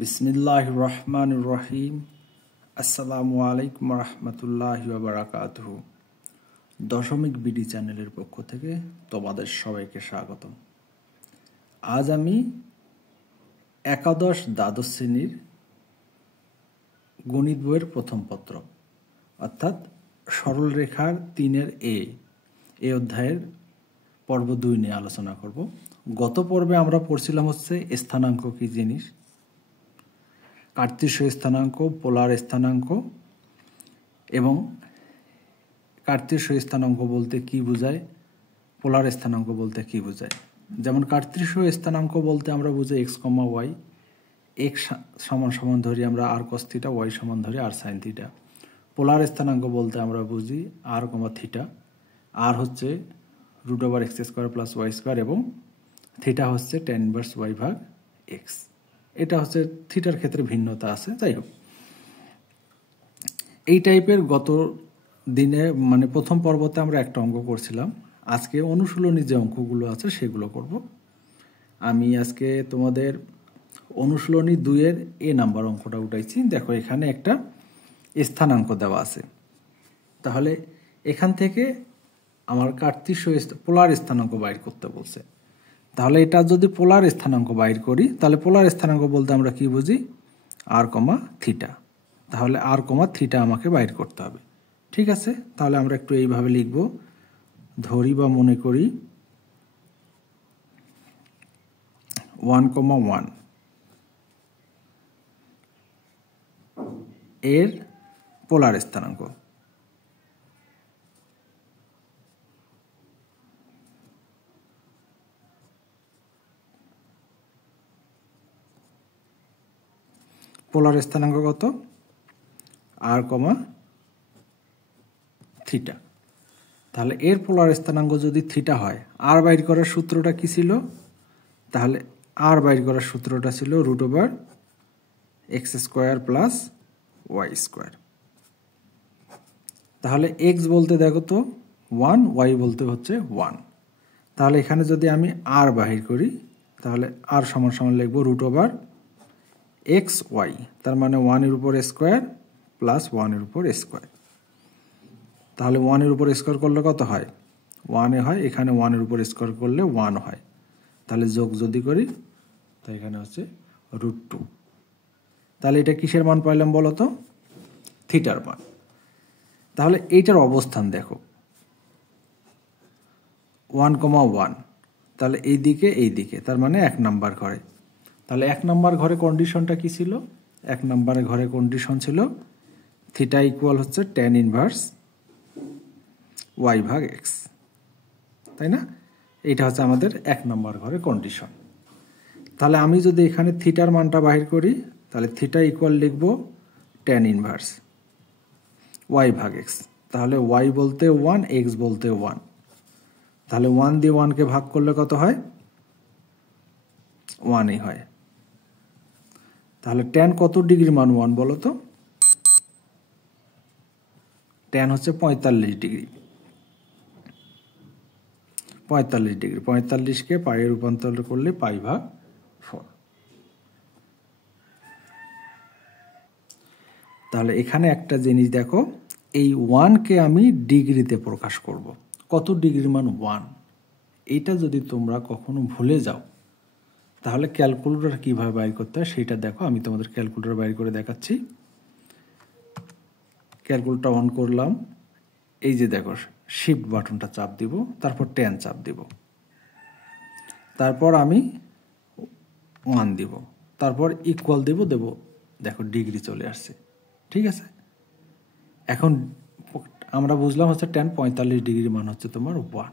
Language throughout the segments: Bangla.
বিসমিল্লাহির রহমানির রহিম। আসসালামু আলাইকুম রহমতুল্লাহি ওয়া বারাকাতুহু। দশমিক বিডি চ্যানেলের পক্ষ থেকে তোমাদের সবাইকে স্বাগতম। আজ আমি একাদশ দ্বাদশ শ্রেণীর গণিত বইয়ের প্রথম পত্র অর্থাৎ সরলরেখার 3-এর এই অধ্যায়ের পর্ব 2 নিয়ে আলোচনা করব। গত পর্বে আমরা পড়ছিলাম হচ্ছে স্থানাঙ্ক কি জিনিস, কার্তেশীয় স্থানাঙ্ক, পোলার স্থানাঙ্ক এবং কার্তেশীয় স্থানাঙ্ক বলতে কি বোঝায়, পোলার স্থানাঙ্ক বলতে কি বোঝায়। যেমন কার্তেশীয় স্থানাঙ্ক বলতে আমরা বুঝি এক্স কমা ওয়াই, এক্স সমান সমান ধরি আমরা আর কস থিটা, ওয়াই সমান ধরি আর সাইন থিটা। পোলার স্থানাঙ্ক বলতে আমরা বুঝি আর কমা থিটা, আর হচ্ছে root over x square plus y square এবং থিটা হচ্ছে tan ইনভার্স ওয়াই ভাগ এক্স। এটা হচ্ছে থিটার ক্ষেত্রে ভিন্নতা আছে। যাই হোক, এই টাইপের গত দিনে মানে প্রথম পর্বতে আমরা একটা অঙ্ক করছিলাম। আজকে অনুশীলনী যে অঙ্কগুলো আছে সেগুলো করব। আমি আজকে তোমাদের অনুশীলনী 2-এর নাম্বার অঙ্কটা উঠাইছি। দেখো, এখানে একটা স্থানাঙ্ক দেওয়া আছে। তাহলে এখান থেকে আমার কার্তেশীয় পোলার স্থানাঙ্ক বাইর করতে বলছে। তাহলে এটা যদি পোলার স্থানাঙ্ক বাইর করি, তাহলে পোলার স্থানাঙ্ক বলতে আমরা কি বুঝি, আর কমা থিটা। তাহলে আর কমা থিটা আমাকে বাইর করতে হবে। ঠিক আছে, তাহলে আমরা একটু এইভাবে লিখব। ধরি বা মনে করি 1,1 এর পোলার স্থানাঙ্ক। পোলার স্থানাঙ্ক কত? আর কমা থিটা। তাহলে এর পোলার স্থানাঙ্ক যদি থিটা হয়, আর বাইর করার সূত্রটা কি ছিল? তাহলে আর বাইর করার সূত্রটা ছিল root over x square plus y square. তাহলে এক্স বলতে দেখো তো 1, ওয়াই বলতে হচ্ছে 1। তাহলে এখানে যদি আমি আর বাহির করি, তাহলে আর সমান সমান লিখব রুট ওভার এক্স ওয়াই, তার মানে 1-এর উপর স্কোয়ার প্লাস 1-এর উপর স্কোয়ার। তাহলে 1-এর উপর স্কোয়ার করলে কত হয়? 1 হয়। এখানে 1-এর উপর স্কোয়ার করলে 1 হয়। তাহলে যোগ যদি করি, তো এখানে হচ্ছে রুট 2। তাহলে এটা কিসের মান পাইলাম বলো তো? থিটার মান। তাহলে এইটার অবস্থান দেখো 1,1, তাহলে এই দিকে, তার মানে 1 নাম্বার ঘরে। তাহলে 1 নাম্বার ঘরে কন্ডিশনটা কি ছিল? 1 নাম্বারের ঘরে কন্ডিশন ছিল থিটা ইকুয়াল হচ্ছে tan ইনভার্স ওয়াই ভাগ এক্স, তাই না? এইটা হচ্ছে আমাদের 1 নাম্বার ঘরে কন্ডিশন। তাহলে আমি যদি এখানে থিটার মানটা বাহির করি, তাহলে থিটা ইকুয়াল লিখব tan ইনভার্স ওয়াই ভাগ এক্স। তাহলে ওয়াই বলতে 1, এক্স বলতে 1। তাহলে 1 দিয়ে 1কে ভাগ করলে কত হয়? 1ই হয়। তাহলে tan কত ডিগ্রি মান 1 বলো তো? tan হচ্ছে 45 ডিগ্রি। 45 ডিগ্রি, 45কে পাইয়ে রূপান্তর করলে পাই ভাগ 4। তাহলে এখানে একটা জিনিস দেখো, এই 1কে আমি ডিগ্রিতে প্রকাশ করব। কত ডিগ্রি মান 1? এইটা যদি তোমরা কখনো ভুলে যাও, তাহলে ক্যালকুলেটর কিভাবে বাইর করতে হয় সেটা দেখো। আমি তোমাদের ক্যালকুলেটর বাইর করে দেখাচ্ছি। ক্যালকুলেটর অন করলাম। এই যে দেখো, শিফট বাটনটা চাপ দিব, তারপর tan চাপ দিব, তারপর আমি 1 দিব, তারপর ইকুয়াল দেব। দেখো ডিগ্রি চলে আসছে। ঠিক আছে, এখন আমরা বুঝলাম হচ্ছে tan 45 ডিগ্রি মান হচ্ছে তোমার 1।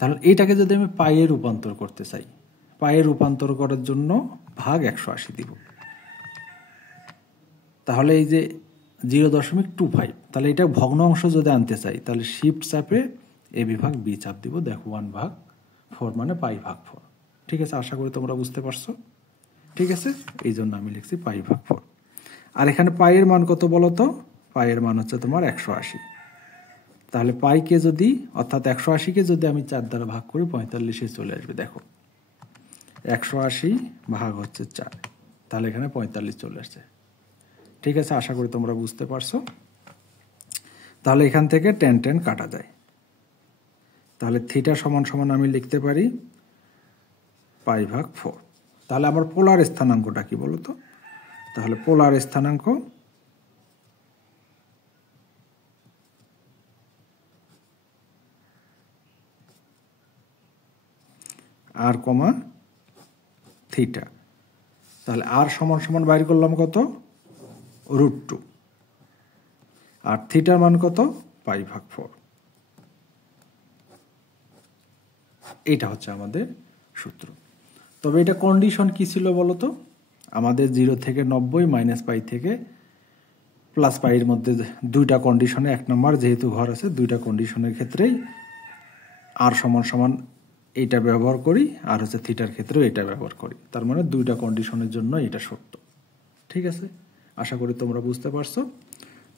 তাহলে এইটাকে যদি আমি পাইয়ে রূপান্তর করতে চাই, পাইয়ে রূপান্তর করার জন্য ভাগ 180 দিব। তাহলে এই যে 0.25, তাহলে এটা ভগ্ন অংশ যদি আনতে চাই, তাহলে শিফট চাপে এ বিভাগ বি চাপ দিব। দেখো 1/4 মানে পাই ভাগ 4। ঠিক আছে, আশা করি তোমরা বুঝতে পারছো। ঠিক আছে, এই জন্য আমি লিখছি পাই ভাগ 4। আর এখানে পাইয়ের মান কত বলো তো? পাইয়ের মান হচ্ছে তোমার 180। তাহলে পাইকে যদি, অর্থাৎ 180কে যদি আমি 4 দ্বারা ভাগ করি, 45-এ চলে আসবে। দেখো 180 ভাগ হচ্ছে 4, তাহলে এখানে 45 চলে আসছে। ঠিক আছে, আশা করি তোমরা বুঝতে পারছো। তাহলে এখান থেকে tan tan কাটা যায়। তাহলে থিটা সমান সমান আমি লিখতে পারি π/4। তাহলে আমার পোলার স্থানাঙ্কটা কি বলো তো? তাহলে পোলার স্থানাঙ্ক r, থিটা। তাহলে r সমান সমান বাইর করলাম কত? √2। আর থিটার মান কত? π/4। এটা হচ্ছে আমাদের সূত্র। তবে এটা কন্ডিশন কি ছিল বলো তো? আমাদের 0 থেকে 90 - π থেকে +π এর মধ্যে দুইটা কন্ডিশনে, এক নম্বর যেহেতু ঘর আছে, দুইটা কন্ডিশনের ক্ষেত্রেই r সমান সমান এইটা ব্যবহার করি, আর হচ্ছে থিটার ক্ষেত্রেও এটা ব্যবহার করি। তার মানে দুইটা কন্ডিশনের জন্য এটা সত্য। ঠিক আছে, আশা করি তোমরা বুঝতে পারছো।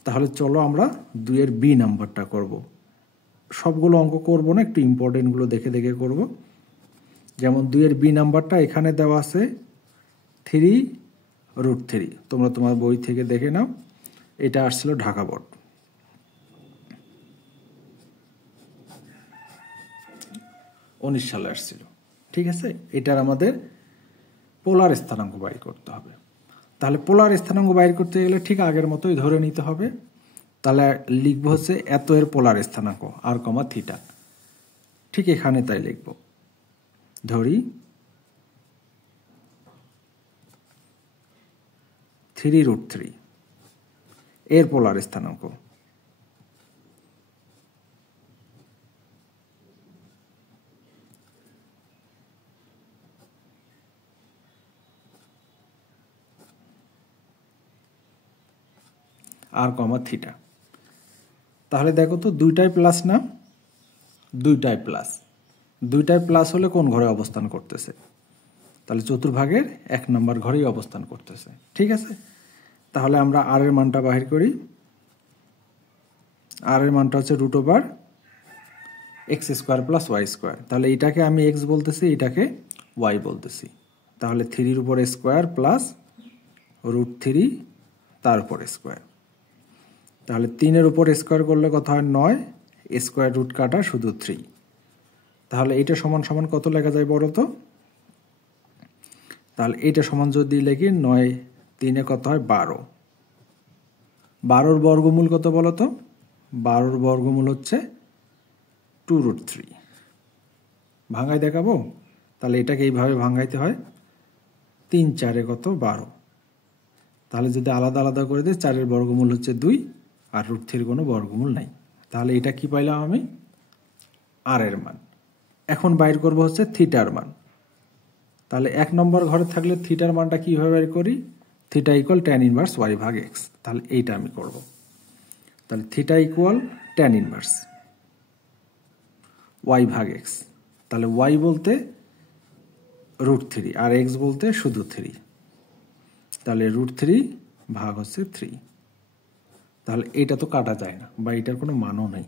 তাহলে চলো আমরা 2 এর বি নাম্বারটা করব। সবগুলো অঙ্ক করব না, একটু ইম্পর্টেন্টগুলো দেখে দেখে করব। যেমন 2 এর বি নাম্বারটা এখানে দেওয়া আছে 3√3। তোমরা তোমার বই থেকে দেখে নাও। এটা আসছিল ঢাকা বোর্ড, 19 সালে আসছিল। ঠিক আছে, এটার আমাদের পোলার স্থানাঙ্ক বাইর করতে হবে। তাহলে পোলার স্থানাঙ্ক বাইর করতে গেলে ঠিক আগের মতোই ধরে নিতে হবে। তাহলে লিখবো হচ্ছে এত এর পোলার স্থানাঙ্ক r, থিটা। ঠিক এখানে তাই লিখব। ধরি 3√3 এর পোলার স্থানাঙ্ক। r, theta. তাহলে দেখো তো দুইটাই প্লাস না? দুইটাই প্লাস। দুইটাই প্লাস হলে কোন ঘরে অবস্থান করতেছে? তাহলে চতুর্ভাগের 1 নম্বর ঘরেই অবস্থান করতেছে। ঠিক আছে, তাহলে আমরা r এর মানটা বাহির করি। r এর মানটা হচ্ছে √x² + y²। তাহলে এটাকে আমি x বলতেছি, এটাকে y বলতেছি। তাহলে 3 + স্কোয়ার প্লাস √3 তার উপর স্কোয়ার। তাহলে 3 এর উপর স্কোয়ার করলে কত হয়? 9। স্কোয়ার রুট কাটা শুধু 3। তাহলে এইটা সমান সমান কত লেখা যায় বলো তো? তাহলে এইটা সমান যদি লিখি 9 3 কত হয়? 12। 12-র বর্গমূল কত বলো তো? 12-র বর্গমূল হচ্ছে 2√3। ভাঙাই দেখাবো? তাহলে এটাকে এইভাবে ভাঙাইতে হয়। 3 4 কত? 12। তাহলে যদি আলাদা আলাদা করে দিই, 4-এর বর্গমূল হচ্ছে 2 আর √3-র কোনো বর্গমূল নাই। তাহলে এটা কি পাইলাম আমি? r এর মান। এখন বাইর করব হচ্ছে থিটার মান। তাহলে 1 নম্বর ঘরে থাকলে থিটার মানটা কিভাবে বাইর করি? Theta = tan inverse y/x। তাহলে এইটা আমি করব। তাহলে থিটা = tan ইনভার্স y/x। তাহলে y বলতে √3 আর x বলতে শুধু 3। তাহলে √3 ভাগ হচ্ছে 3। তাহলে এটা তো কাটা যায় না, বা এটার কোনো মানও নেই।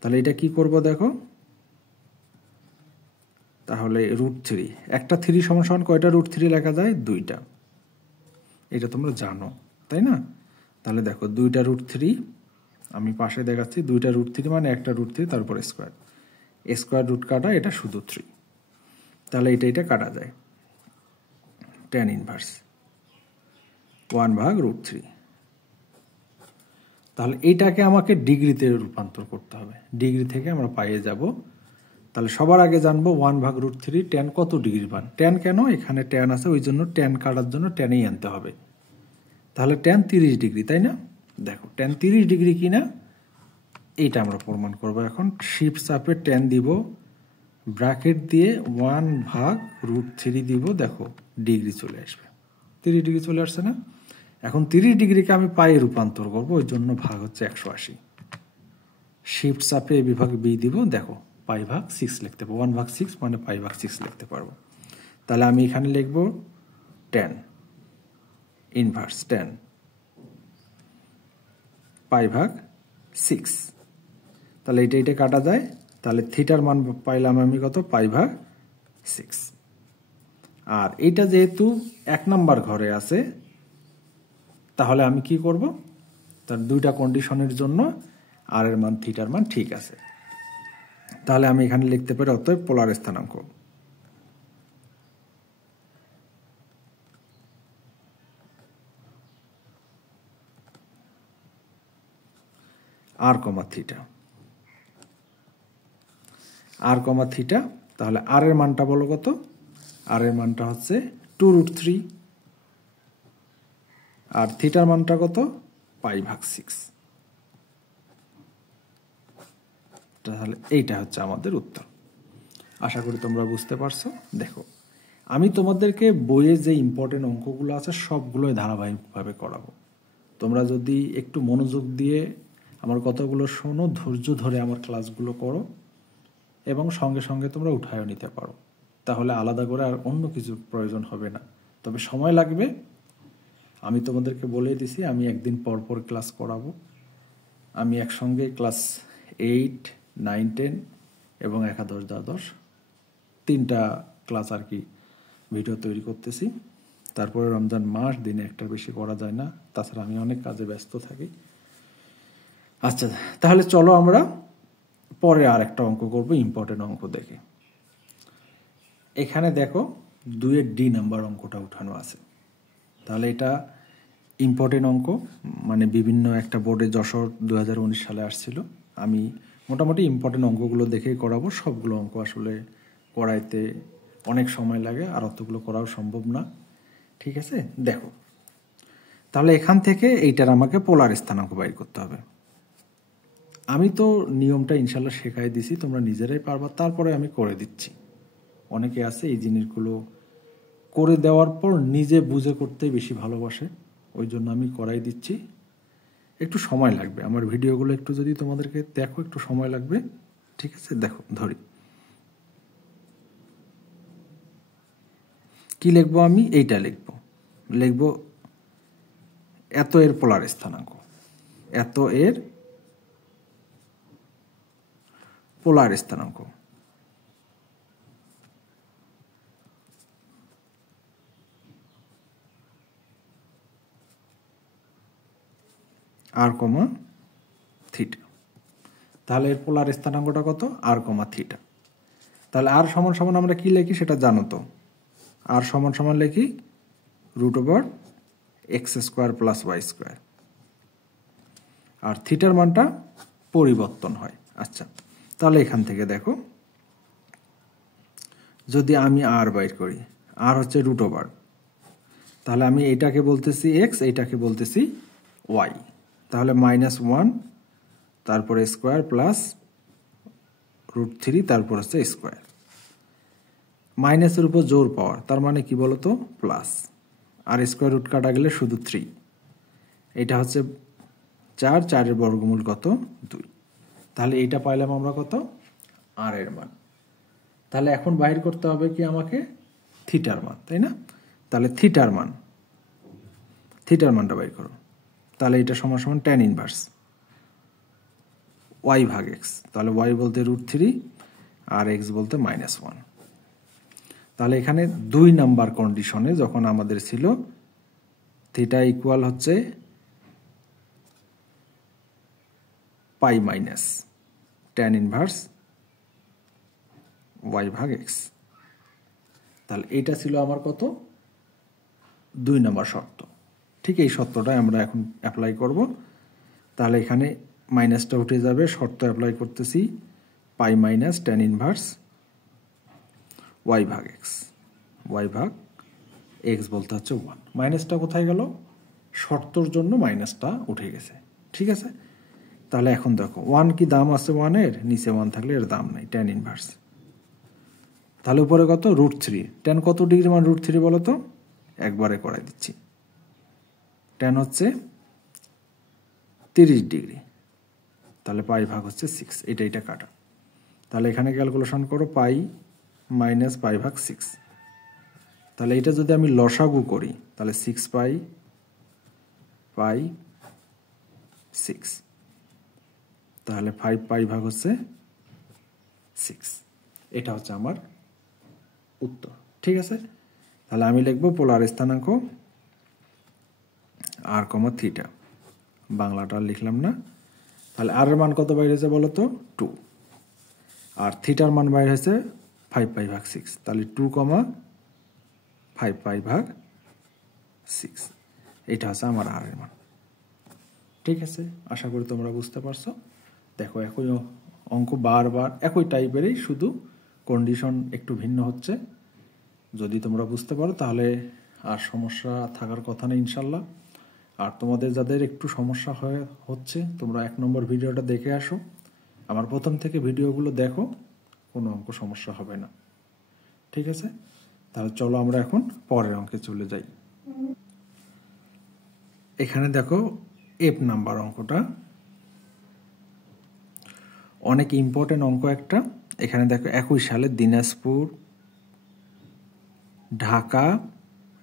তাহলে এটা কি করব দেখো। তাহলে √3, একটা 3 সমান সমান কয়টা √3 লেখা যায়? 2টা। এটা তোমরা জানো, তাই না? তাহলে দেখো 2টা √3 আমি পাশে দেখাচ্ছি। 2টা √3 মানে একটা √3 তারপর স্কোয়ার। স্কোয়ার রুট কাটা, এটা শুধু 3। তাহলে এটা কাটা যায়। tan inverse 1/√3। তাহলে এইটাকে আমাকে ডিগ্রিতে রূপান্তর করতে হবে। ডিগ্রি থেকে আমরা পাইয়ে যাব। তাহলে সবার আগে জানবো 1/√3 tan কত ডিগ্রি মান। tan কেন? এখানে tan আছে, ওই জন্য tan কাটার জন্য tanই আনতে হবে। তাহলে tan 30 ডিগ্রি, তাই না? দেখো tan 30 ডিগ্রি কিনা এইটা আমরা প্রমাণ করব। এখন শিফট চাপে tan দিব, ব্র্যাকেট দিয়ে 1/√3 দিব। দেখো ডিগ্রি চলে আসবে, 30 ডিগ্রি চলে আসছে না? এখন 30 ডিগ্রিকে আমি পায়ে রূপান্তর করব, ওই জন্য ভাগ হচ্ছে 180। শিফট চাপে বিভাগ বি দিব। দেখো π/6 লিখতে পারবো। 1/6 মানে π/6 লিখতে পারবো। তাহলে আমি এখানে লিখব tan ইনভার্স tan π/6। তাহলে এটা কাটা যায়। তাহলে থিটার মান পাইলাম আমি কত? π/6। আর এইটা যেহেতু 1 নাম্বার ঘরে আছে, তাহলে আমি কি করব, তার দুইটা কন্ডিশনের জন্য আর এর মান থিটার মান ঠিক আছে। তাহলে আমি এখানে লিখতে পারি অতএব পোলার স্থানাঙ্ক আর কমা থিটা, আর কমা থিটা। তাহলে আর এর মানটা বলো কত, আর এর মানটা হচ্ছে 2√3, আর থিটার মানটা কত, π/6। তাহলে এইটা হচ্ছে আমাদের উত্তর। আশা করি তোমরা বুঝতে পারছো। দেখো, আমি তোমাদেরকে বইয়ে যে ইম্পর্টেন্ট অঙ্কগুলো আছে সবগুলোই ধারাবাহিকভাবে করাবো। তোমরা যদি একটু মনোযোগ দিয়ে আমার কথাগুলো শোনো, ধৈর্য ধরে আমার ক্লাসগুলো করো এবং সঙ্গে সঙ্গে তোমরা উঠায়ও নিতে পারো, তাহলে আলাদা করে আর অন্য কিছু প্রয়োজন হবে না। তবে সময় লাগবে, আমি তোমাদেরকে বলে দিছি আমি একদিন পর পর ক্লাস করাবো। আমি একসঙ্গে ক্লাস 8, 9, 10 এবং একাদশ দ্বাদশ 3টা ক্লাস আর কি ভিডিও তৈরি করতেছি। তারপরে রমজান মাস, দিনে একটার বেশি করা যায় না, তাছাড়া আমি অনেক কাজে ব্যস্ত থাকি। আচ্ছা, তাহলে চলো আমরা পরে আর একটা অঙ্ক করব, ইম্পর্টেন্ট অঙ্ক দেখে। এখানে দেখো 2-এর ডি নাম্বার অঙ্কটা উঠানো আছে। তাহলে এটা ইম্পর্টেন্ট অঙ্ক, মানে বিভিন্ন একটা বোর্ডে যশোর 2019 সালে আসছিল। আমি মোটামুটি ইম্পর্টেন্ট অঙ্কগুলো দেখেই করাবো। সবগুলো অঙ্ক আসলে করাইতে অনেক সময় লাগে, আর অতগুলো করাও সম্ভব না। ঠিক আছে, দেখো তাহলে এখান থেকে এইটার আমাকে পোলার স্থানাঙ্ক বাইর করতে হবে। আমি তো নিয়মটা ইনশাল্লাহ শেখাই দিছি, তোমরা নিজেরাই পারবা, তারপরে আমি করে দিচ্ছি। অনেকে আছে এই জিনিসগুলো করে দেওয়ার পর নিজে বুঝে করতে বেশি ভালোবাসে, ওই জন্য আমি করাই দিচ্ছি। একটু সময় লাগবে, আমার ভিডিওগুলো একটু যদি তোমাদেরকে দেখো একটু সময় লাগবে। ঠিক আছে, দেখো ধরি কি লিখবো, আমি এইটা লিখবো এত এর পোলার স্থানাঙ্ক, এত এর পোলার স্থানাঙ্ক। আর কমা থিটা। তাহলে এর পোলার স্থানাঙ্কটা কত, আর কমা থিটা। তাহলে আর সমান সমান আমরা কি লিখি সেটা জানো তো, আর সমান সমান লিখি √x² + y²। আর থিটার মানটা পরিবর্তন হয়। আচ্ছা, তাহলে এখান থেকে দেখো, যদি আমি আর বাইর করি, আর হচ্ছে √, তাহলে আমি এইটাকে বলতেছি এক্স, এইটাকে বলতেছি ওয়াই। তাহলে -1, তারপরে স্কোয়ার প্লাস √3, তারপর হচ্ছে স্কোয়ার। মাইনাসের উপর জোর পাওয়ার, তার মানে কি বলতো, প্লাস। আর স্কোয়ার রুট কাটা গেলে শুধু 3। এটা হচ্ছে 4, 4-এর বর্গমূল কত, 2। তাহলে এইটা পাইলাম আমরা কত, আর এর মান। তাহলে এখন বাইর করতে হবে কি আমাকে, থিটার মান, তাই না? তাহলে থিটার মানটা বাইর করো। তাহলে এটা সমান সমান tan ইনভার্স y/x। তাহলে y বলতে √3 আর x বলতে -1। তাহলে এখানে 2 নাম্বার কন্ডিশনে যখন আমাদের ছিল থিটা ইকুয়াল হচ্ছে পাই মাইনাস tan ইনভার্স y/x, তাহলে এইটা ছিল আমার কত, 2 নাম্বার শর্ত। ঠিক এই শর্তটাই আমরা এখন অ্যাপ্লাই করব। তাহলে এখানে মাইনাসটা উঠে যাবে, শর্ত অ্যাপ্লাই করতেছি, পাই minus tan inverse y/x, y/x বলতে হচ্ছে 1। মাইনাসটা কোথায় গেল, শর্তর জন্য মাইনাসটা উঠে গেছে। ঠিক আছে, তাহলে এখন দেখো 1 কি দাম আছে 1-এর, নিচে 1 থাকলে এর দাম নাই, tan ইনভার্স। তাহলে উপরে কত, √3। tan কত ডিগ্রি মান √3 বলো তো, একবারে করাই দিচ্ছি। tan হচ্ছে 30 ডিগ্রি, তাহলে π/6, এটা কাটা। তাহলে এখানে ক্যালকুলেশন করো, পাই মাইনাস π/6। তাহলে এটা যদি আমি লসাগু করি, তাহলে 6π/6, তাহলে 5π/6। এটা হচ্ছে আমার উত্তর। ঠিক আছে, তাহলে আমি লিখব পোলার স্থানাঙ্ক আর কমা থিটা, বাংলাটা লিখলাম না। তাহলে আর এর মান কত বাইর হয়েছে বলো তো 2, আর থিটার মান বাইর হয়েছে 5π/6, তাহলে 2,5π/6, এটা হচ্ছে আমার আর এর মান। ঠিক আছে, আশা করি তোমরা বুঝতে পারছো। দেখো একই অঙ্ক বারবার একই টাইপেরই, শুধু কন্ডিশন একটু ভিন্ন হচ্ছে। যদি তোমরা বুঝতে পারো তাহলে আর সমস্যা থাকার কথা নেই ইনশাল্লাহ। আর তোমাদের যাদের একটু সমস্যা হচ্ছে তোমরা 1 নম্বর ভিডিওটা দেখে আসো, আমার প্রথম থেকে ভিডিওগুলো দেখো, কোনো অঙ্ক সমস্যা হবে না। ঠিক আছে, তাহলে চলো আমরা এখন পরের অঙ্কে চলে যাই। এখানে দেখো F নাম্বার অঙ্কটা অনেক ইম্পর্টেন্ট অঙ্ক একটা। এখানে দেখো 21 সালে দিনাজপুর, ঢাকা,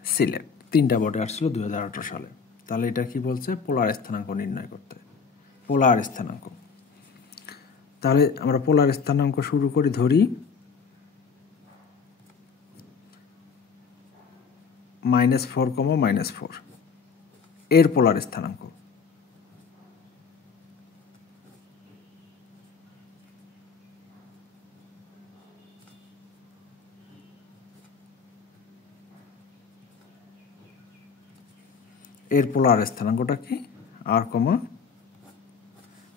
সিলেট 3টা বোর্ডে আসছিল 2018 সালে। তাহলে এটা কি বলছে? পোলার স্থানাঙ্ক নির্ণয় করতে। পোলার স্থানাঙ্ক, তাহলে আমরা পোলার স্থানাঙ্ক শুরু করি, ধরি -4, -4 এর পোলার স্থানাঙ্ক। এর পোলার স্থানাঙ্কটা কি? আর কমা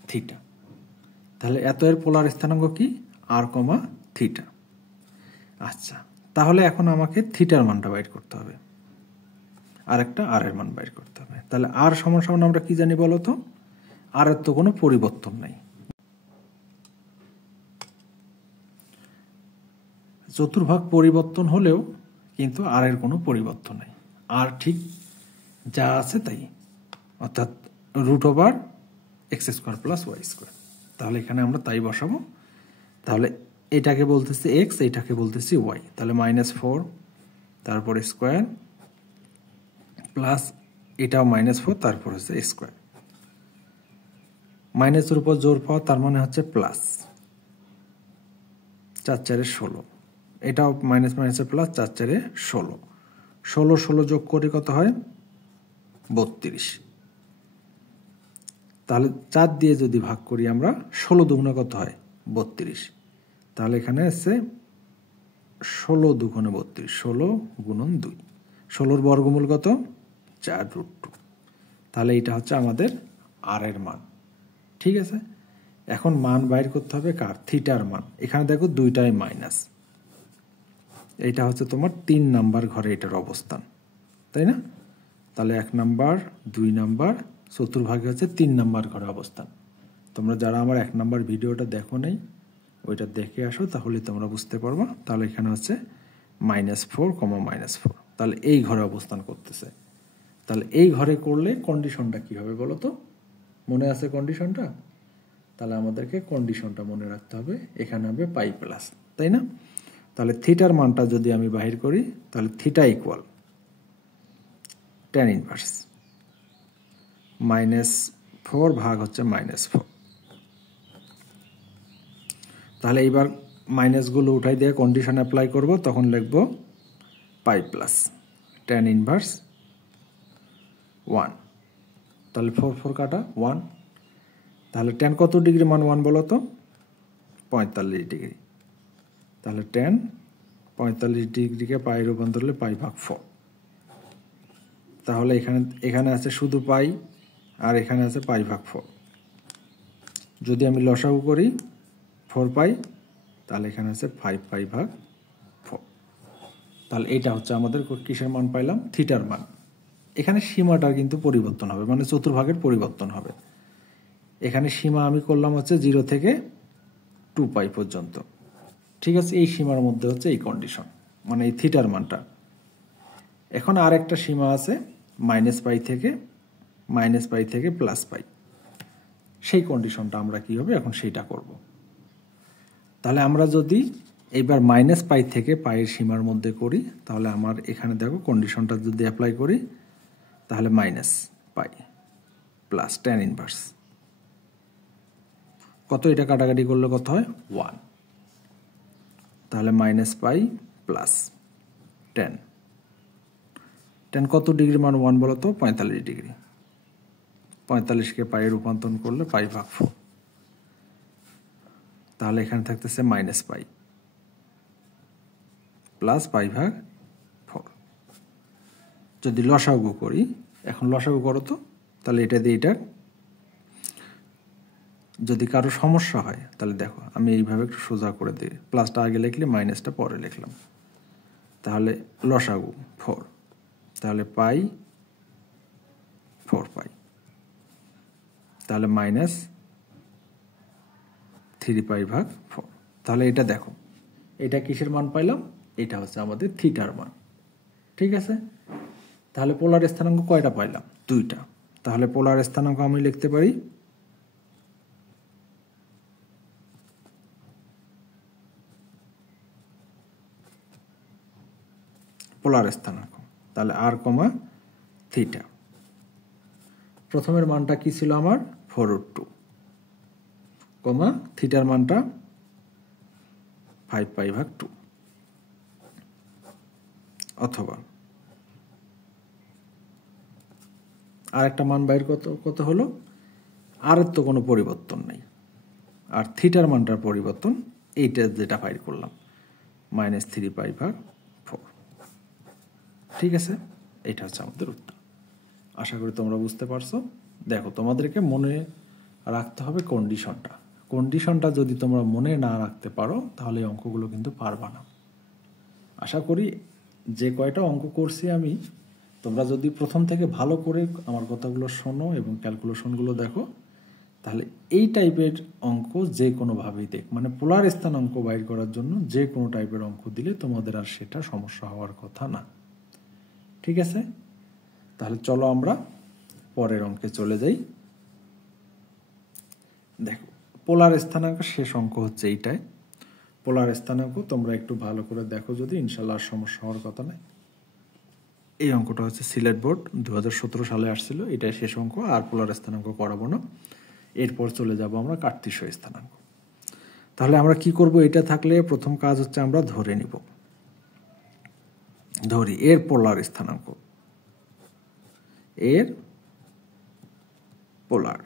থিটা। তাহলে এত এর পোলার স্থানাঙ্ক কি? আর কমা থিটা। আচ্ছা, তাহলে এখন আমাকে থিটার মানটা বাইর করতে হবে, আর একটা আর এর মান বাইর করতে হবে। তাহলে আর সমান সমান আমরা কি জানি বলো তো? আর এর তো কোনো পরিবর্তন নাই। চতুর্ভাগ পরিবর্তন হলেও কিন্তু আর এর কোনো পরিবর্তন নাই, আর ঠিক যা আছে তাই, অর্থাৎ √(x² + y²). তাহলে এখানে আমরা তাই বসাবো। তাহলে এটাকে বলতেছি এক্স, এটাকে বলতেছি ওয়াই। তাহলে -4 তারপরে স্কোয়ার প্লাস এটাও -4 তারপর হচ্ছে স্কোয়ার। মাইনাসের উপর জোর পাওয়া, তার মানে হচ্ছে প্লাস, 4 × 4 = 16। এটাও মাইনাসের প্লাস, 4 × 4 = 16। 16 যোগ করে কত হয়? 32। তাহলে 4 দিয়ে যদি ভাগ করি আমরা, 16 দুগুণে কত হয়? 32। তাহলে এখানে আছে 16 দুগুণে 32, 16 × 2। 16-র বর্গমূল কত? 4√2। তাহলে এটা হচ্ছে আমাদের আর এর মান। ঠিক আছে, এখন মান বাইর করতে হবে কার? থিটার মান। এখানে দেখো দুইটাই মাইনাস, এটা হচ্ছে তোমার 3 নাম্বার ঘরে এটার অবস্থান, তাই না? তাহলে 1 নাম্বার, 2 নাম্বার, চতুর্ভাগে হচ্ছে 3 নাম্বার ঘরে অবস্থান। তোমরা যারা আমার 1 নাম্বার ভিডিওটা দেখো নাই, ওইটা দেখে আসো, তাহলে তোমরা বুঝতে পারবা। তাহলে এখানে হচ্ছে -4, -4, তাহলে এই ঘরে অবস্থান করতেছে। তাহলে এই ঘরে করলে কন্ডিশনটা কি হবে বলো তো? মনে আছে কন্ডিশনটা? তাহলে আমাদেরকে কন্ডিশনটা মনে রাখতে হবে। এখানে হবে পাই প্লাস, তাই না? তাহলে থিটার মানটা যদি আমি বাহির করি, তাহলে থিটা ইকুয়াল tan ইনভার্স -4 ভাগ হচ্ছে -4। তাহলে এইবার মাইনাসগুলো উঠাই দিয়ে কন্ডিশন অ্যাপ্লাই করব, তখন লিখব পাই প্লাস tan ইনভার্স 1। তাহলে 4 কাটা 1। তাহলে tan কত ডিগ্রি মান 1 বলো তো? 45 ডিগ্রি। তাহলে tan 45 ডিগ্রিকে পাই রূপান্তর করলে π/4। তাহলে এখানে আছে শুধু পাই, আর এখানে আছে π/4। যদি আমি লসাগু করি 4 পাই, তাহলে এখানে আছে 5π/4। তাহলে এটা হচ্ছে আমাদের কিসের মান পাইলাম? থিটার মান। এখানে সীমাটার কিন্তু পরিবর্তন হবে, মানে চতুর্ভাগের পরিবর্তন হবে। এখানে সীমা আমি করলাম হচ্ছে 0 থেকে 2π পর্যন্ত। ঠিক আছে, এই সীমার মধ্যে হচ্ছে এই কন্ডিশন, মানে এই থিটার মানটা। এখন আর একটা সীমা আছে -π থেকে +π। সেই কন্ডিশনটা আমরা কি হবে এখন সেইটা করব। তাহলে আমরা যদি এইবার -π থেকে পায়ের সীমার মধ্যে করি, তাহলে আমার এখানে দেখো কন্ডিশনটা যদি অ্যাপ্লাই করি, তাহলে -π প্লাস tan ইনভার্স কত? এটা কাটাকাটি করলে কত হয়? 1। তাহলে -π প্লাস tan tan কত ডিগ্রি মান 1 বলো তো 45 ডিগ্রি 45 কে পাই রূপান্তর করলে পাই ভাগ 4 তাহলে এখানে থাকতেছে মাইনাস পাই প্লাস পাই ভাগ 4 যদি লসাগু করি এখন লসাগু করো তো তাহলে এটা দিয়ে এটা যদি কারো সমস্যা হয় তাহলে দেখো আমি এইভাবে একটু সোজা করে দিই প্লাসটা আগে লিখলে মাইনাসটা পরে লিখলাম তাহলে লসাগু 4 তাহলে পাই 4 পাই তাহলে মাইনাস 3 পাই ভাগ 4 তাহলে এটা দেখো এটা কিসের মান পাইলাম এটা হচ্ছে আমাদের থিটার মান ঠিক আছে তাহলে পোলার স্থানাঙ্ক কয়টা পাইলাম দুইটা তাহলে পোলার স্থানাঙ্ক আমি লিখতে পারি পোলার স্থানাঙ্ক তাহলে r, থিটা প্রথমের মানটা কি ছিল আমার 4√2 কমা থিটার মানটা 5 পাই ভাগ 2 অথবা আর একটা মান বাইর কত হলো আর তো কোনো পরিবর্তন নাই আর থিটার মানটার পরিবর্তন এইটা যেটা বাইর করলাম -3 পাই ভাগ 4 ঠিক আছে এটা হচ্ছে আমাদের উত্তর আশা করি তোমরা বুঝতে পারছো দেখো তোমাদেরকে মনে রাখতে হবে কন্ডিশনটা যদি তোমরা মনে না রাখতে পারো তাহলে এই অঙ্কগুলো কিন্তু পারবা না আশা করি যে কয়টা অঙ্ক করছি আমি তোমরা যদি প্রথম থেকে ভালো করে আমার কথাগুলো শোনো এবং ক্যালকুলেশনগুলো দেখো তাহলে এই টাইপের অঙ্ক যে কোনোভাবেই দেখ মানে পোলার স্থানাঙ্ক বাইর করার জন্য যে কোনো টাইপের অঙ্ক দিলে তোমাদের আর সেটা সমস্যা হওয়ার কথা না ঠিক আছে তাহলে চলো আমরা পরের অঙ্কে চলে যাই দেখো পোলার স্থানাঙ্ক শেষ অঙ্ক হচ্ছে এইটাই পোলার স্থানাঙ্ক তোমরা একটু ভালো করে দেখো যদি ইনশাল্লাহ সমস্যা হওয়ার কথা নাই এই অঙ্কটা হচ্ছে সিলেট বোর্ড 2017 সালে আসছিল এটাই শেষ অঙ্ক আর পোলার স্থানাঙ্ক করাবো না এরপর চলে যাব আমরা কার্তেশীয় স্থানাঙ্ক তাহলে আমরা কি করব এটা থাকলে প্রথম কাজ হচ্ছে আমরা ধরি এর পোলার স্থানাঙ্ক এর পোলার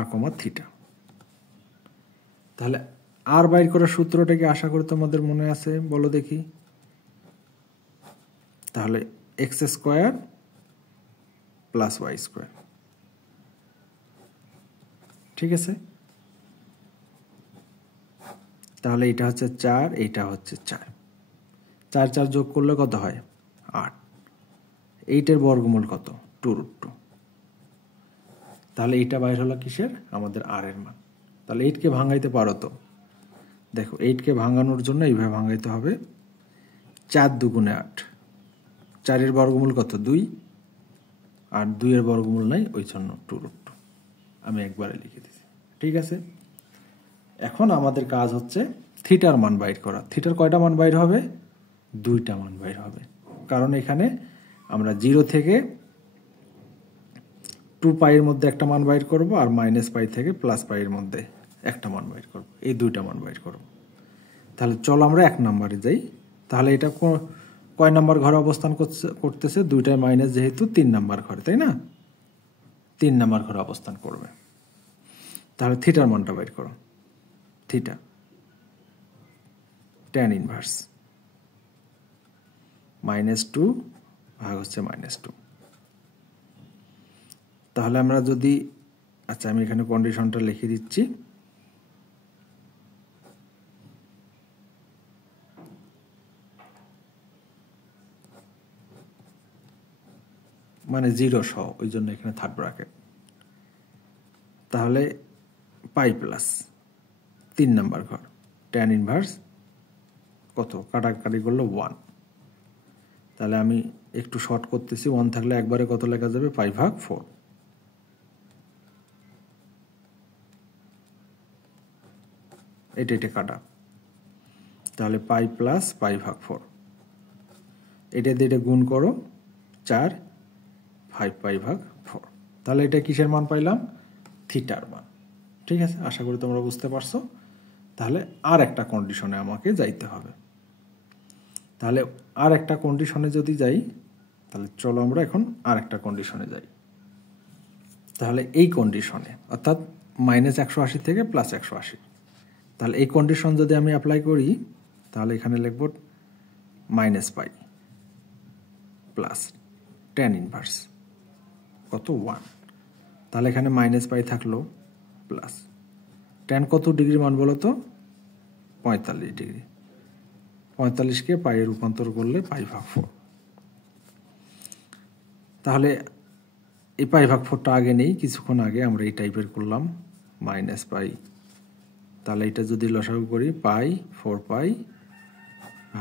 r, থিটা তাহলে আর বাইর করার সূত্রটাকে আশা করি তোমাদের মনে আছে বলো দেখি তাহলে x² + y² ঠিক আছে তাহলে এটা হচ্ছে 4 এইটা হচ্ছে 4 4 যোগ করলে কত হয় 8 8 এর বর্গমূল কত 2√2 তাহলে এইটা বাইর হলো কিসের আমাদের r এর মান তাহলে 8 কে ভাঙাইতে পারো তো দেখো 8 কে ভাঙানোর জন্য এইভাবে ভাঙাইতে হবে 4 × 2 = 8 4 এর বর্গমূল কত 2 আর 2 এর বর্গমূল নাই ওই জন্য 2√2 আমি একবারে লিখে দিয়েছি ঠিক আছে এখন আমাদের কাজ হচ্ছে থিটার মান বাইর করা থিটার কয়টা মান বাইর হবে দুইটা মান বাইর হবে কারণ এখানে আমরা 0 থেকে 2 পাই এর মধ্যে একটা মান বাইর করব আর -π থেকে +π এর মধ্যে একটা মান বাইর করব এই দুইটা মান বাইর করব তাহলে চলো আমরা 1 নম্বরে যাই তাহলে এটা কয় নাম্বার ঘরে অবস্থান করতেছে দুইটায় মাইনাস যেহেতু 3 নাম্বার ঘরে তাই না 3 নাম্বার ঘরে অবস্থান করবে তাহলে থিটার মানটা বাইর করো থিটা tan ইনভার্স -2 ভাগ হচ্ছে -2 তাহলে আমরা যদি আচ্ছা আমি এখানে কন্ডিশনটা লিখে দিচ্ছি মানে 0 সহ ওই জন্য এখানে থার্ড ব্র্যাকেট তাহলে পাই প্লাস 3 নাম্বার ঘর tan ইনভার্স কত কাটাকাটি করলো 1 তাহলে আমি একটু শর্ট করতেছি 1 থাকলে একবারে কত লেখা যাবে পাই ভাগ 4 এটা কাটা তাহলে পাই প্লাস পাই ভাগ 4 এটা দিয়ে এটা গুণ করো 4 5 পাই ভাগ 4 তাহলে এটা কিসের মান পাইলাম থিটার মান ঠিক আছে, আশা করি তোমরা বুঝতে পারছো। তাহলে আর একটা কন্ডিশনে আমাকে যাইতে হবে। তাহলে আর একটা কন্ডিশনে যদি যাই, তাহলে চলো আমরা এখন আর একটা কন্ডিশনে যাই। তাহলে এই কন্ডিশনে অর্থাৎ -180 থেকে +180, তাহলে এই কন্ডিশন যদি আমি অ্যাপ্লাই করি, তাহলে এখানে লিখব -π প্লাস tan ইনভার্স কত 1, তাহলে এখানে -π থাকলো প্লাস tan কত ডিগ্রি মান বলো তো 45 ডিগ্রি, 45কে পাইয়ে রূপান্তর করলে π/4। তাহলে এই π/4টা আগে নেই, কিছুক্ষণ আগে আমরা এই টাইপের করলাম -π, তাহলে এটা যদি লসাগু করি π/4π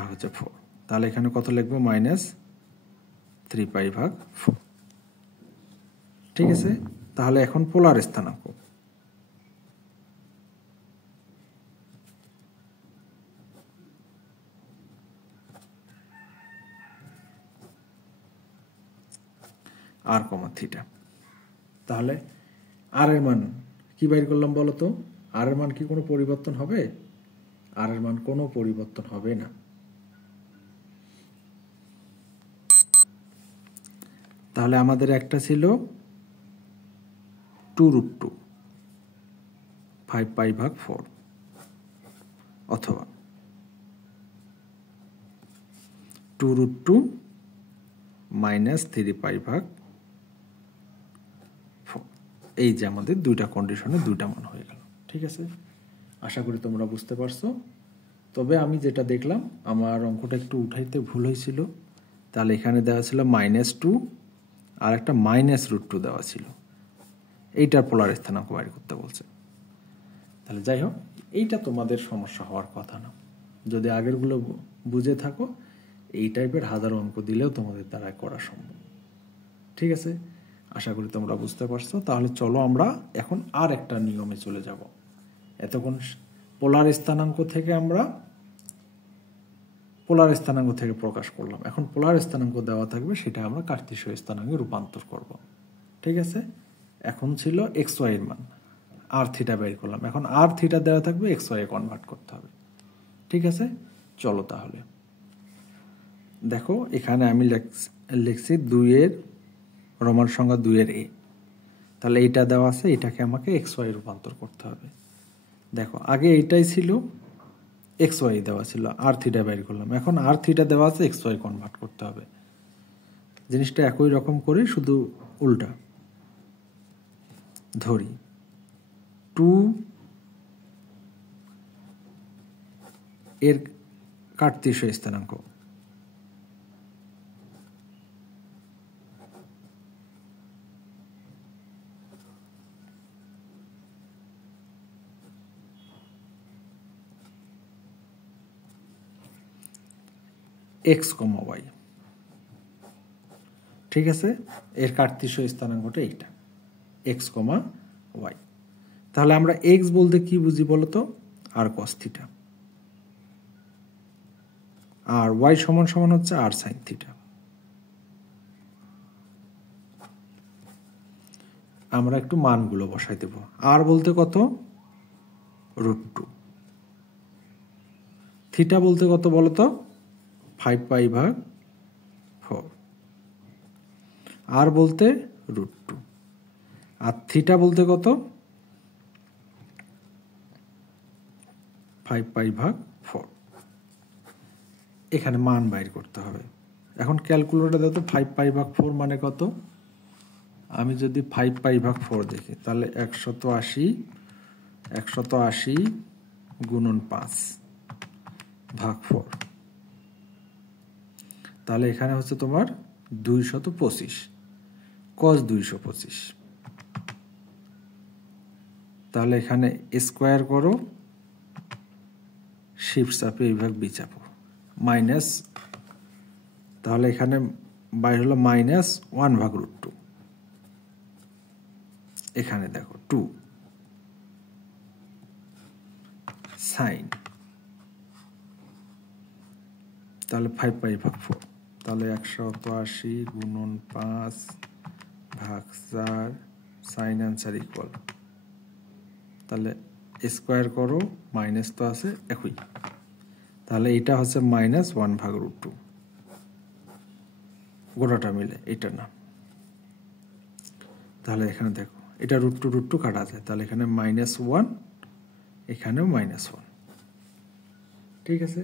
হচ্ছে 4, তাহলে এখানে কত লিখবো -3π/4। ঠিক আছে, তাহলে এখন পোলার স্থানাঙ্ক। আর কমা থিটা, তাহলে আর এর মান কি বাইর করলাম বলো তো? আর এর মান কি কোনো পরিবর্তন হবে? আর এর মান কোনো পরিবর্তন হবে না। তাহলে আমাদের একটা ছিল 2√2 5π/4 অথবা 2√2 -3π/4। এই যে আমাদের দুইটা কন্ডিশনে দুইটা মান হয়ে গেল। ঠিক আছে, আশা করি তোমরা বুঝতে পারছো। তবে আমি যেটা দেখলাম আমার অঙ্কটা একটু উঠাইতে ভুল হয়েছিল। তাহলে এখানে দেওয়া ছিল -2 আর একটা -√2 দেওয়া ছিল, এইটার পোলার স্থানাঙ্ক বাইর করতে বলছে। তাহলে যাই হোক, এইটা তোমাদের সমস্যা হওয়ার কথা না। যদি আগেরগুলো বুঝে থাকো, এই টাইপের হাজারো অঙ্ক দিলেও তোমাদের দ্বারা করা সম্ভব। ঠিক আছে, আশা করি তোমরা বুঝতে পারছো। তাহলে চলো আমরা এখন আর একটা নিয়মে চলে যাব। এতক্ষণ পোলার স্থানাঙ্ক থেকে আমরা পোলার স্থানাঙ্ক থেকে প্রকাশ করলাম, এখন পোলার স্থানাঙ্ক দেওয়া থাকবে, সেটা আমরা কার্তেশীয় স্থানাঙ্কে রূপান্তর করব। ঠিক আছে, এখন ছিল xy এর মান, আর থিটা বের করলাম, এখন আর থিটা দেওয়া থাকবে, xy এ কনভার্ট করতে হবে। ঠিক আছে, চলো তাহলে দেখো, এখানে আমি লিখছি 2 এর রোমান সংখ্যা 2 এর a, তাহলে এইটা দেওয়া আছে, এটাকে আমাকে xy রূপান্তর করতে হবে। দেখো আগে এইটাই ছিল, xy দেওয়া ছিল, আর থিটা বের করলাম, এখন আর থিটা দেওয়া আছে, xy কনভার্ট করতে হবে। জিনিসটা একই রকম করে, শুধু উল্টা ধরি। 2 এর কার্তেশীয় স্থানাঙ্ক x, y। ঠিক আছে, এর কার্তেশীয় স্থানাঙ্কটা এইটা x, y। তাহলে আমরা x বলতে কি বুঝি বলতো? আর cos থিটা, আর y সমান সমান হচ্ছে আর sin থিটা। আমরা একটু মানগুলো বসাই দেব। আর বলতে কত? √2। থিটা বলতে কত বলতো? 5π/4। আর বলতে √2, আর থিটা বলতে কত? 5π/4। এখানে মান বাইর করতে হবে। এখন ক্যালকুলেটর দাও তো 5π/4 মানে কত? আমি যদি 5π/4 দেখি, তাহলে 180 গুণন 5/4, তাহলে এখানে হচ্ছে তোমার 225 cos 225। তাহলে এখানে স্কোয়ার করো, শিফট চাপে এই ভাগ বি চাপো, মাইনাস, তাহলে এখানে বাইর হলো -1/√2। এখানে দেখো 2 সাইন, তাহলে 5π/4, তাহলে 180 গুণন 5/4 সাইন অ্যান্সার ইকুয়াল তাহলে স্কোয়ার করো, মাইনাস তো আছে একই, তাহলে এটা হচ্ছে -1/√2 গোটাটা মিলে, এটা না। তাহলে এখানে দেখো এটা √2 কাটা যায়, তাহলে এখানে -1, এখানেও -1। ঠিক আছে,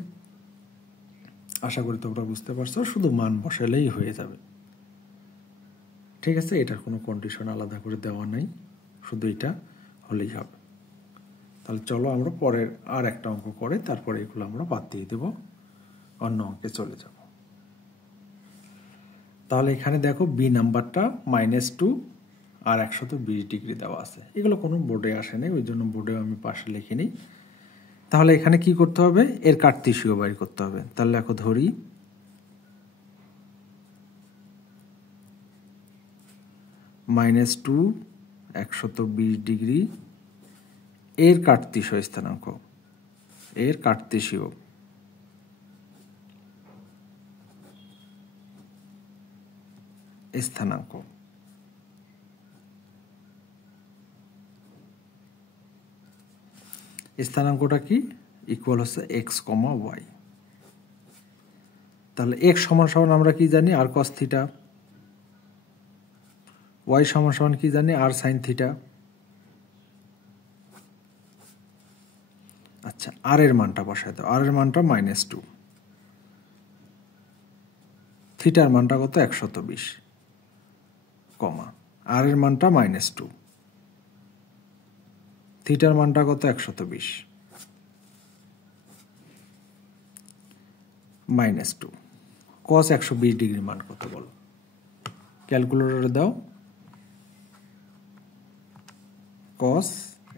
আশা করি তোমরা বুঝতে পারছো, শুধু মান বসালেই হয়ে যাবে। ঠিক আছে, এটার কোনো কন্ডিশন আলাদা করে দেওয়া নাই, শুধু এটা হলেই হবে। তাহলে চলো আমরা পরের আর একটা অঙ্ক করে তারপরে এগুলো আমরা বাদ দিয়ে দেব, অন্য অঙ্কে চলে যাব। তাহলে এখানে দেখো বি নাম্বারটা -2 আর 120 ডিগ্রি দেওয়া আছে। এগুলো কোনো বোর্ডে আসে নাই, ওই জন্য বোর্ডেও আমি পাশে লিখে নিই। তাহলে এখানে কি করতে হবে, এর কার্তেশীয় বাইর করতে হবে। তাহলে এখন ধরি -2 120 ডিগ্রি, এর কার্তেশীয় স্থানাঙ্ক, এর কার্তেশীয় স্থানাঙ্ক। স্থানাঙ্কটা কি, ইকুয়াল হচ্ছে x, y। তাহলে x সমান আমরা কি জানি, আর cos থিটা। y সমান কি জানি, আর sin থিটা। আচ্ছা, আর এর মানটা বসায় দাও, আর এর মানটা -2, থিটার মানটা কত 120, আর এর মানটা -2, থিটার মানটা কত 120, -2, cos 120 ডিগ্রির মান কত বলো, ক্যালকুলেটরে দাও। cos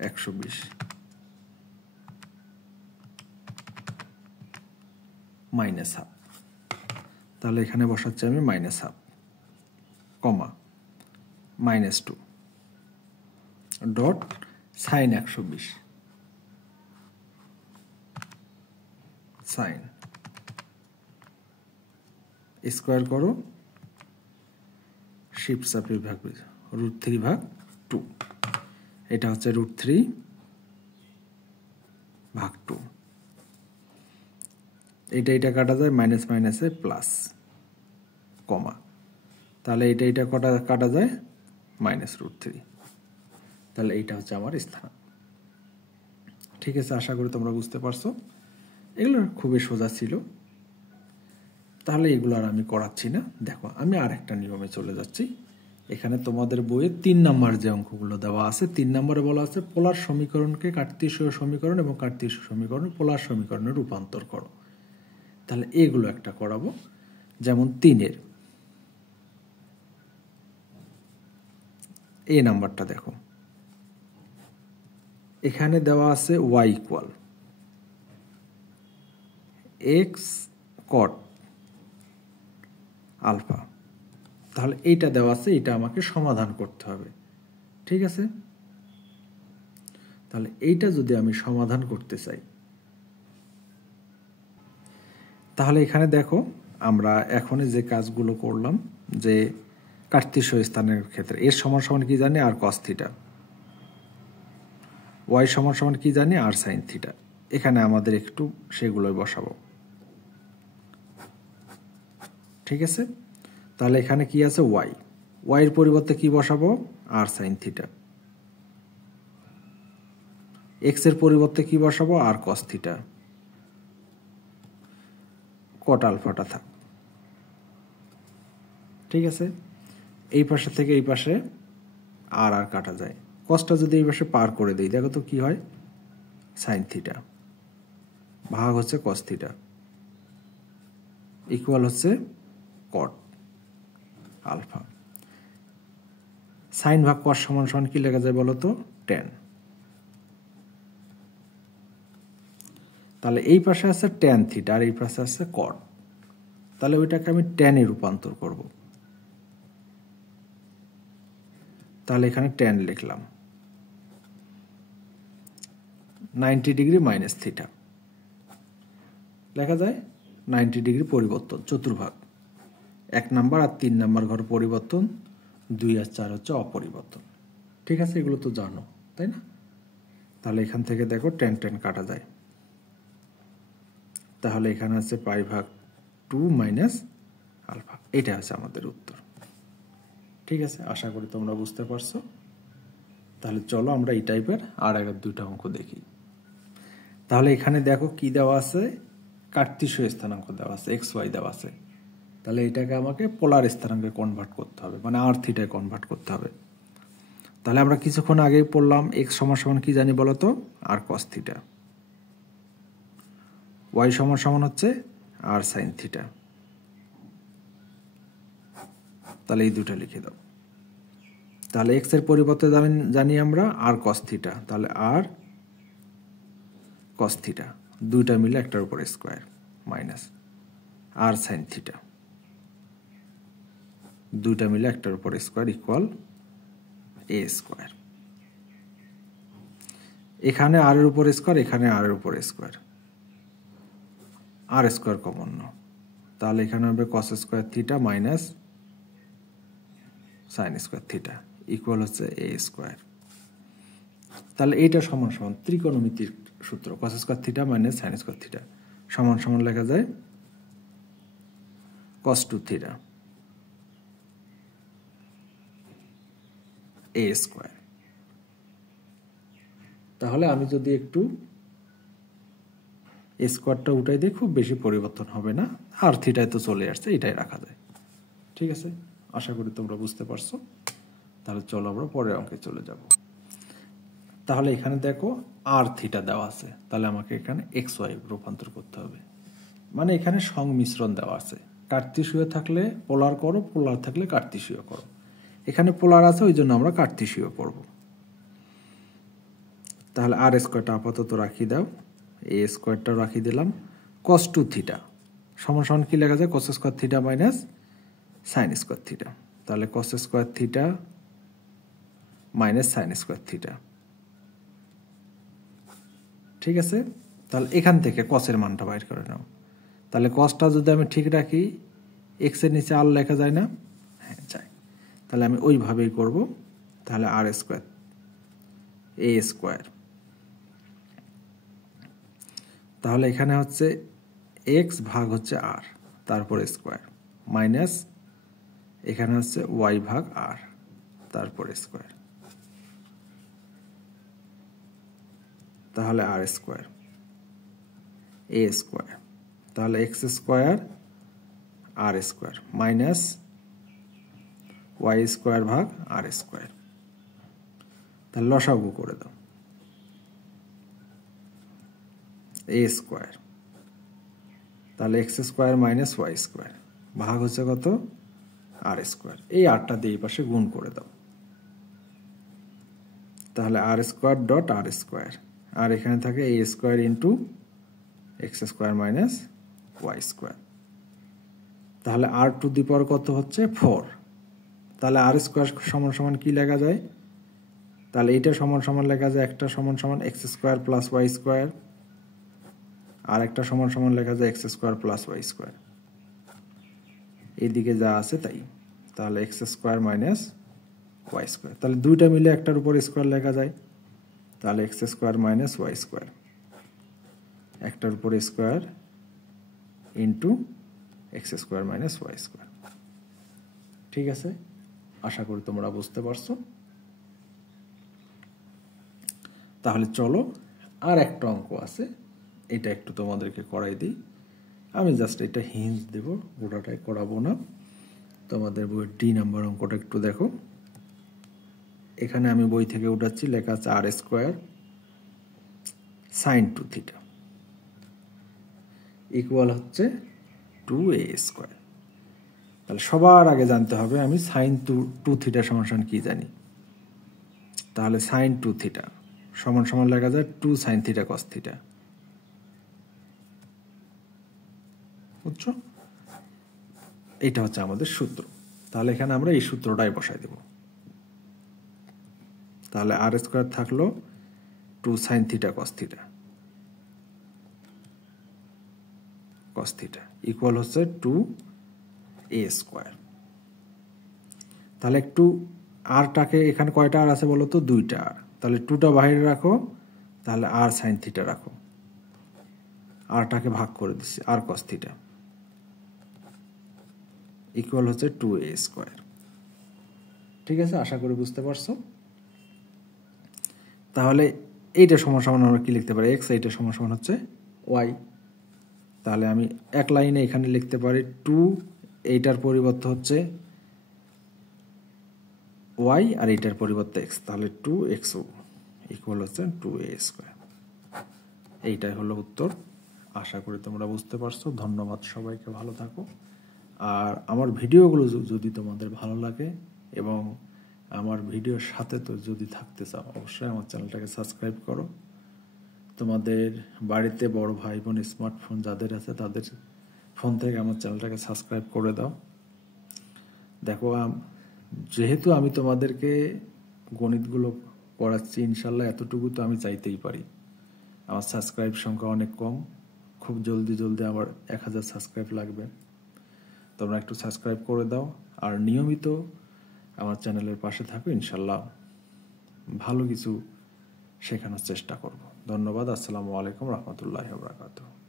120 -1/2, তাহলে এখানে বসাচ্ছি আমি -1/2, -2 ডট sin 120, sin স্কোয়ার করো, শিফট চাপে ভাগ √3/2, এটা হচ্ছে √3/2। এটা কাটা যায়, মাইনাস মাইনাসে প্লাস, তাহলে এটা কাটা যায় -√3, তাহলে এইটা হচ্ছে আমার স্থান। ঠিক আছে, আশা করি তোমরা বুঝতে পারছো। এগুলো খুবই সোজা ছিল, তাহলে এগুলো আর আমি করাচ্ছি না। দেখো আমি আর একটা নিয়মে চলে যাচ্ছি। এখানে তোমাদের বইয়ে 3 নাম্বার যে অঙ্কগুলো দেওয়া আছে, 3 নম্বরে বলা আছে পোলার সমীকরণকে কার্তেশীয় সমীকরণ এবং কার্তেশীয় সমীকরণ পোলার সমীকরণে রূপান্তর করো। তাহলে এগুলো একটা করাবো, যেমন 3-এর এই নাম্বারটা দেখো, এখানে দেওয়া আছে y equal x cot alpha. তাহলে এইটা দেওয়া আছে, এটা আমাকে সমাধান করতে হবে। ঠিক আছে, তাহলে এইটা যদি আমি সমাধান করতে চাই, তাহলে এখানে দেখো আমরা এখনই যে কাজগুলো করলাম, যে কার্তেশীয় স্থানের ক্ষেত্রে এর সমান কি জানি, আর cos থিটা, y সমান কি জানি, আর sin থিটা। এখানে আমাদের একটু সেগুলোই বসাবো। ঠিক আছে, তাহলে এখানে কি আছে, y এর পরিবর্তে কি বসাবো, আর sin থিটা। x এর পরিবর্তে কি বসাবো, আর cos থিটা, cot আলফাটা থাক। ঠিক আছে, এই পাশে থেকে এই পাশে আর কাটা যায়, cosটা যদি এই পাশে পার করে দিই, দেখো তো কি হয়, sin থিটা ভাগ হচ্ছে cos থিটা ইকুয়াল হচ্ছে cot আলফা। sin ভাগ cos সমান কি লেখা যায় বলো তো, tan। তাহলে এই পাশে আছে tan থিটা আর এই পাশে আছে cot, তাহলে ওইটাকে আমি tan এ রূপান্তর করব। তাহলে এখানে tan লিখলাম, 90 ডিগ্রি মাইনাস থিটা লেখা যায়, 90 ডিগ্রি পরিবর্তন চতুর্ভাগ, 1 নাম্বার আর 3 নাম্বার ঘর পরিবর্তন, 2 আর 4 হচ্ছে অপরিবর্তন। ঠিক আছে, এগুলো তো জানো তাই না। তাহলে এখান থেকে দেখো টেন টেন কাটা যায়, তাহলে এখানে আছে পাই ভাগ 2 মাইনাস আলফা। এটা আছে আমাদের উত্তর। ঠিক আছে, আশা করি তোমরা বুঝতে পারছো। তাহলে চলো আমরা এই টাইপের আর আগের দুইটা অঙ্ক দেখি। তাহলে এখানে দেখো কি দেওয়া আছে, কার্তেশীয় স্থানাঙ্ক দেওয়া আছে, এক্স ওয়াই দেওয়া আছে। তাহলে এটাকে আমাকে পোলার স্থানাঙ্কে কনভার্ট করতে হবে, মানে আর থিটায় কনভার্ট করতে হবে। তাহলে আমরা কিছুক্ষণ আগেই পড়লাম এক্স সমান সমান কি জানি বলো তো, আর কস থিটা। ওয়াই সমান সমান হচ্ছে আর সাইন থিটা। তাহলে এই দুটো লিখে দাও। তাহলে এক্স এর পরিবর্তে জানি আমরা আর কস থিটা, তাহলে আর কস থিটা দুইটা মিলে একটার উপর স্কোয়ার মাইনাস আর সাইন থিটা দুইটা মিলে একটার উপর স্কোয়ার ইকুয়াল এ স্কোয়ার। এখানে আর এর উপর স্কোয়ার, এখানে আর এর উপর স্কোয়ার, আর স্কোয়ার কমন নাও, তাহলে এখানে হবে কস square theta minus sine square theta equal হচ্ছে এ স্কোয়ার। তাহলে এইটা সমান সমান ত্রিকোণমিতির সূত্র, কস square theta minus sine square theta সমান সমান লেখা যায় কস টু থিটা এ স্কোয়ার। তাহলে আমি যদি একটু স্কোয়ারটা উঠাই দিই, খুব বেশি পরিবর্তন হবে না, আর থিটায় তো চলে আসছে, এটাই রাখা যায়। ঠিক আছে, আশা করি তোমরা বুঝতে পারছো। তাহলে চলো আমরা পরের অঙ্কে চলে যাব। তাহলে এখানে দেখো আর থিটা দেওয়া আছে, তাহলে আমাকে এখানে এক্স ওয়াই রূপান্তর করতে হবে, মানে এখানে সংমিশ্রণ দেওয়া আছে। কার্তেশীয় থাকলে পোলার করো, পোলার থাকলে কার্তেশীয় করো। এখানে পোলার আছে, ওই জন্য আমরা কার্তেশীয় করব। তাহলে আর স্কোয়ারটা আপাতত রাখি দাও, এ স্কোয়ারটাও রাখি দিলাম। কস টু থিটা সমান সমান কি লেখা যায়, cos square theta minus sine square theta. তাহলে cos square theta minus sine square theta. ঠিক আছে, তাহলে এখান থেকে কসের মানটা বাইর করে নাও। তাহলে কসটা যদি আমি ঠিক রাখি, এক্স এর নিচে আর লেখা যায় না, হ্যাঁ যায়। তাহলে আমি ওইভাবেই করব। তাহলে আর স্কোয়ার এ স্কোয়ার, তাহলে এখানে হচ্ছে এক্স ভাগ হচ্ছে আর তারপর স্কোয়ার মাইনাস এখানে হচ্ছে ওয়াই ভাগ আর তারপর স্কোয়ার, তাহলে আর স্কোয়ার এ স্কোয়ার, তাহলে x square r square minus y square ভাগ আর স্কোয়ার। তাহলে লসাগু করে দাও, এ স্কোয়ার, তাহলে x square minus y square ভাগ হচ্ছে কত, আর স্কোয়ার। এই আরটা দিয়ে এই পাশে গুণ করে দাও, তাহলে r square dot r square, আর এখানে থাকে a square into x square minus y square. তাহলে আর টু দি পাওয়ার কত হচ্ছে 4। তাহলে আর স্কোয়ার সমান সমান কি লেখা যায়, তাহলে এইটা সমান সমান লেখা যায় একটা সমান সমান x square plus y square, আর একটা সমান সমান লেখা যায় x square plus y square. এইদিকে যা আছে তাই, তাহলে x square minus y square. তাহলে দুইটা মিলে একটার উপর স্কোয়ার লেখা যায়, তাহলে x square minus y square একটার উপর square into x square minus y square. ঠিক আছে, আশা করি তোমরা বুঝতে পারছো। তাহলে চলো আর একটা অঙ্ক আছে, এটা একটু তোমাদেরকে করাই দিই। আমি জাস্ট এটা হিন্ট দেব, গোটাটাই করাবো না। তোমাদের বইয়ের ডি নাম্বার অঙ্কটা একটু দেখো। এখানে আমি বই থেকে উঠাচ্ছি, লেখা আছে আর স্কোয়ার সাইন 2 থিটা ইকুয়াল হচ্ছে 2a স্কোয়ার। তাহলে সবার আগে জানতে হবে আমি সাইন 2 থিটা সমান সমান কি জানি। তাহলে সাইন 2 থিটা সমান সমান লেখা যায় 2 সাইন থিটা কস থিটা। বুঝছো, এটা হচ্ছে আমাদের সূত্র। তাহলে এখানে আমরা এই সূত্রটাই বসাই দেব। তাহলে আর স্কোয়ার থাকলো 2 sine theta cos theta equal হচ্ছে 2a স্কোয়ার। তাহলে একটু আরটাকে, এখানে কয়টা আর আছে বলো তো, 2টা আর। তাহলে 2টা বাইরে রাখো, তাহলে আর সাইন থিটা রাখো, আরটাকে ভাগ করে দিচ্ছি, আর কস থিটা ইকুয়াল হচ্ছে 2a²। ঠিক আছে, আশা করি বুঝতে পারছো। তাহলে এইটা সমান সমান আমরা কি লিখতে পারি, এক্স, এইটা সমান সমান হচ্ছে ওয়াই। তাহলে আমি এক লাইনে এখানে লিখতে পারি 2, এইটার পরিবর্তে হচ্ছে ওয়াই আর এইটার পরিবর্তে এক্স, তাহলে 2x ইকুয়াল হচ্ছে 2a²। এইটাই হলো উত্তর। আশা করি তোমরা বুঝতে পারছো। ধন্যবাদ সবাইকে, ভালো থাকো। আর আমার ভিডিওগুলো যদি তোমাদের ভালো লাগে এবং আমার ভিডিওর সাথে তো যদি থাকতে চাও, অবশ্যই আমার চ্যানেলটাকে সাবস্ক্রাইব করো। তোমাদের বাড়িতে বড় ভাই বোন স্মার্টফোন যাদের আছে তাদের ফোন থেকে আমার চ্যানেলটাকে সাবস্ক্রাইব করে দাও। দেখো, যেহেতু আমি তোমাদেরকে গণিতগুলো পড়াচ্ছি, ইনশাল্লাহ এতটুকু তো আমি চাইতেই পারি। আমার সাবস্ক্রাইব সংখ্যা অনেক কম, খুব জলদি আমার 1000 সাবস্ক্রাইব লাগবে। তোমরা একটু সাবস্ক্রাইব করে দাও আর নিয়মিত আমার চ্যানেলের পাশে থাকো। ইনশাল্লাহ ভালো কিছু শেখানোর চেষ্টা করব। ধন্যবাদ। আসসালামু আলাইকুম রহমতুল্লাহি ওয়া বারাকাতুহু।